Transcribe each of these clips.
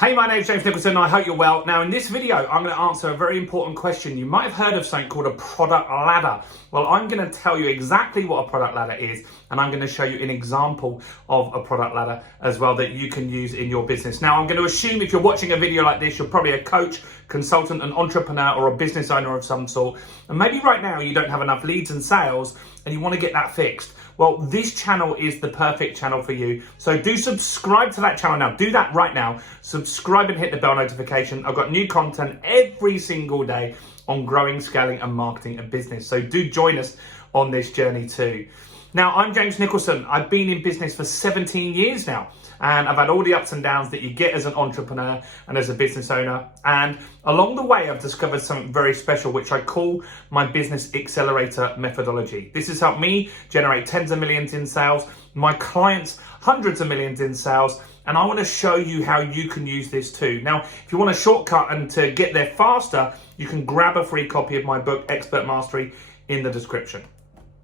Hey, my name's James Nicholson and I hope you're well. Now in this video, I'm going to answer a very important question. You might have heard of something called a product ladder. Well, I'm going to tell you exactly what a product ladder is, and I'm going to show you an example of a product ladder as well that you can use in your business. Now, I'm going to assume if you're watching a video like this, you're probably a coach, consultant, an entrepreneur, or a business owner of some sort. And maybe right now you don't have enough leads and sales and you want to get that fixed. Well, this channel is the perfect channel for you. So do subscribe to that channel now. Do that right now. Subscribe and hit the bell notification. I've got new content every single day on growing, scaling, and marketing a business. So do join us on this journey too. Now, I'm James Nicholson. I've been in business for 17 years now, and I've had all the ups and downs that you get as an entrepreneur and as a business owner. And along the way, I've discovered something very special, which I call my business accelerator methodology. This has helped me generate tens of millions in sales, my clients hundreds of millions in sales, and I want to show you how you can use this too. Now, if you want a shortcut and to get there faster, you can grab a free copy of my book, Expert Mastery, in the description.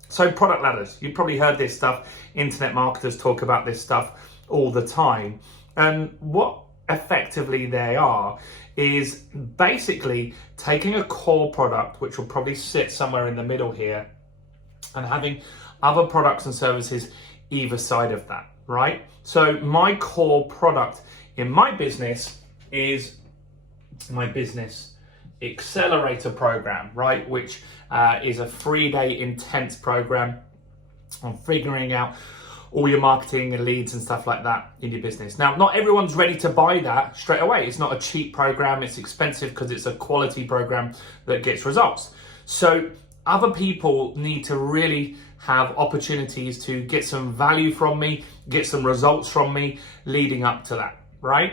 So product ladders, you've probably heard this stuff. Internet marketers talk about this stuff all the time. And what effectively they are is basically taking a core product, which will probably sit somewhere in the middle here, and having other products and services either side of that, right? So my core product in my business is my business accelerator program, right? Which is a 3-day intense program on figuring out all your marketing and leads and stuff like that in your business. Now, not everyone's ready to buy that straight away. It's not a cheap program. It's expensive because it's a quality program that gets results. So other people need to really have opportunities to get some value from me, get some results from me leading up to that, right?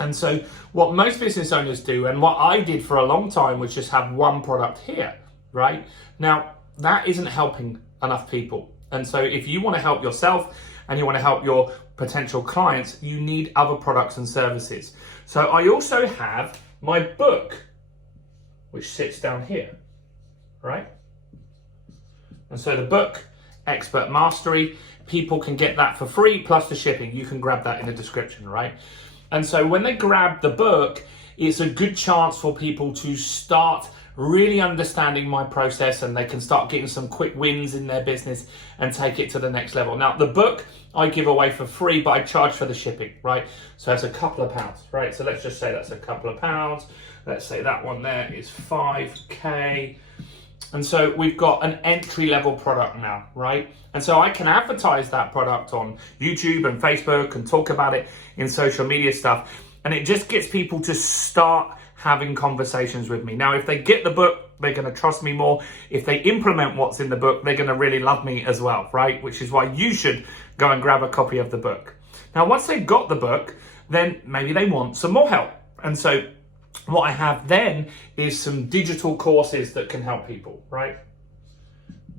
And so what most business owners do, and what I did for a long time, was just have one product here, right? Now, that isn't helping enough people. And so if you want to help yourself and you want to help your potential clients, you need other products and services. So I also have my book, which sits down here, right? And so the book, Expert Mastery, people can get that for free plus the shipping. You can grab that in the description, right? And so when they grab the book, it's a good chance for people to start really understanding my process, and they can start getting some quick wins in their business and take it to the next level. Now, the book I give away for free, but I charge for the shipping, right? So it's a couple of pounds, right? So let's just say that's a couple of pounds. Let's say that one there is 5K. And so we've got an entry-level product now, right? And so I can advertise that product on YouTube and Facebook and talk about it in social media stuff. And it just gets people to start having conversations with me. Now, if they get the book, they're going to trust me more. If they implement what's in the book, they're going to really love me as well, right? Which is why you should go and grab a copy of the book. Now, once they've got the book, then maybe they want some more help. And so what I have then is some digital courses that can help people, right?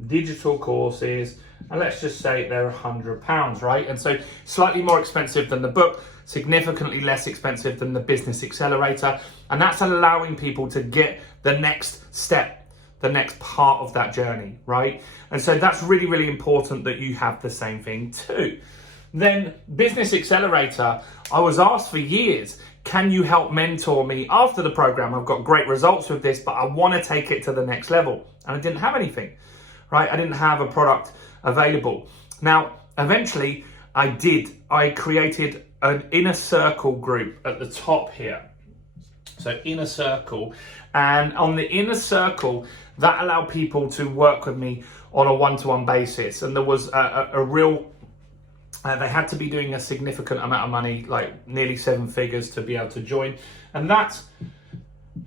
Digital courses, and let's just say they're £100, right? And so slightly more expensive than the book, significantly less expensive than the business accelerator. And that's allowing people to get the next step, the next part of that journey, right? And so that's really, really important that you have the same thing too. Then business accelerator, I was asked for years, can you help mentor me after the program? I've got great results with this, but I want to take it to the next level. And I didn't have anything, right? I didn't have a product available. Now, eventually I did. I created an inner circle group at the top here. So inner circle. And on the inner circle, that allowed people to work with me on a one-to-one basis. And there was a real they had to be doing a significant amount of money, like nearly 7 figures, to be able to join. And that's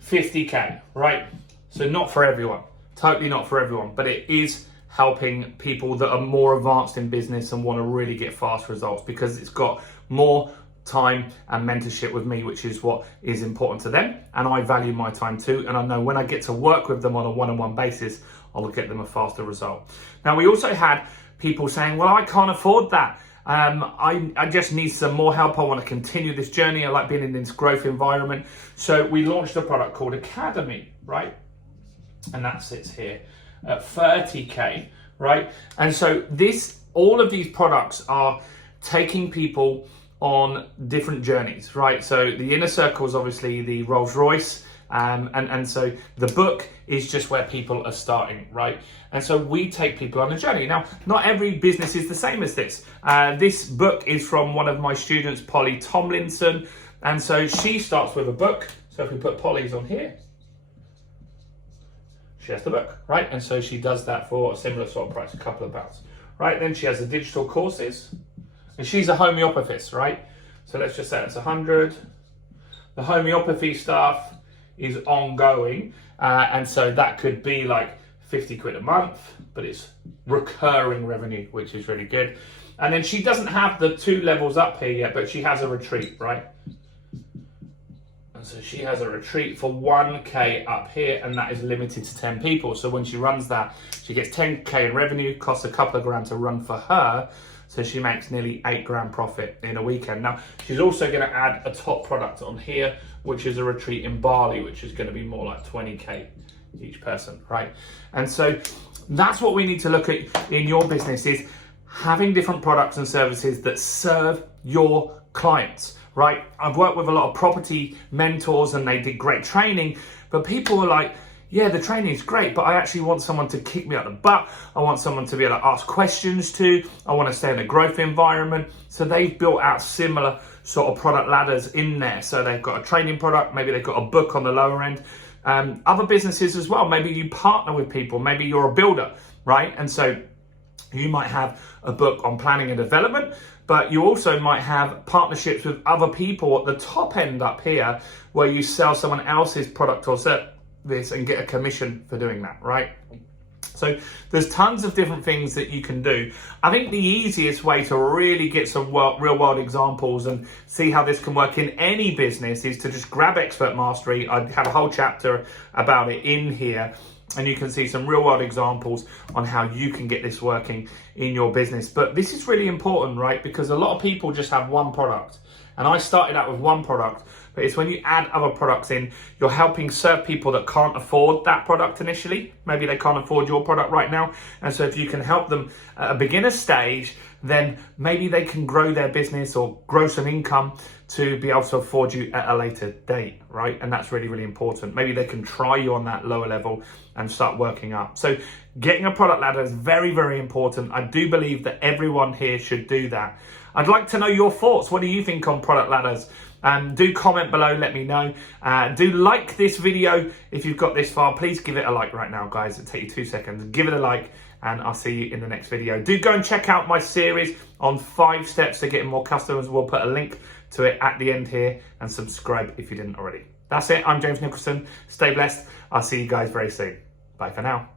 50K, right? So not for everyone, totally not for everyone, but it is helping people that are more advanced in business and want to really get fast results, because it's got more time and mentorship with me, which is what is important to them. And I value my time too. And I know when I get to work with them on a one-on-one basis, I'll get them a faster result. Now, we also had people saying, well, I can't afford that. I just need some more help. I want to continue this journey. I like being in this growth environment. So we launched a product called Academy, right? And that sits here at 30K, right? And so all of these products are taking people on different journeys, right? So the inner circle is obviously the Rolls Royce, and so the book is just where people are starting, right? And so we take people on a journey. Now, not every business is the same as this. This book is from one of my students, Polly Tomlinson, and so she starts with a book. So if we put Polly's on here, she has the book, right? And so she does that for a similar sort of price, a couple of pounds, right? Then she has the digital courses, and she's a homeopathist, right? So let's just say it's 100. The homeopathy stuff is ongoing, and so that could be like 50 quid a month, but it's recurring revenue, which is really good. And then she doesn't have the 2 levels up here yet, but she has a retreat, right? And so she has a retreat for 1K up here, and that is limited to 10 people. So when she runs that, she gets 10K in revenue, costs a couple of grand to run for her. So she makes nearly 8 grand profit in a weekend. Now, she's also going to add a top product on here, which is a retreat in Bali, which is going to be more like 20K each person, right? And so that's what we need to look at in your business, is having different products and services that serve your clients, right? I've worked with a lot of property mentors and they did great training, but people were like, yeah, the training is great, but I actually want someone to kick me out the butt. I want someone to be able to ask questions to. I want to stay in a growth environment. So they've built out similar sort of product ladders in there. So they've got a training product, maybe they've got a book on the lower end. Other businesses as well, maybe you partner with people, maybe you're a builder, right? And so you might have a book on planning and development, but you also might have partnerships with other people at the top end up here where you sell someone else's product or service and get a commission for doing that, right? So there's tons of different things that you can do. I think the easiest way to really get some real world examples and see how this can work in any business is to just grab Expert Mastery. I have a whole chapter about it in here, and you can see some real world examples on how you can get this working in your business. But this is really important, right? Because a lot of people just have one product. And I started out with one product, but it's when you add other products in, you're helping serve people that can't afford that product initially. Maybe they can't afford your product right now. And so if you can help them at a beginner stage, then maybe they can grow their business or grow some income to be able to afford you at a later date, right? And that's really, really important. Maybe they can try you on that lower level and start working up. So getting a product ladder is very, very important. I do believe that everyone here should do that. I'd like to know your thoughts. What do you think on product ladders? Do comment below, let me know. Do like this video if you've got this far. Please give it a like right now, guys. It'll take you 2 seconds. Give it a like, and I'll see you in the next video. Do go and check out my series on 5 steps to getting more customers. We'll put a link to it at the end here, and subscribe if you didn't already. That's it. I'm James Nicholson. Stay blessed. I'll see you guys very soon. Bye for now.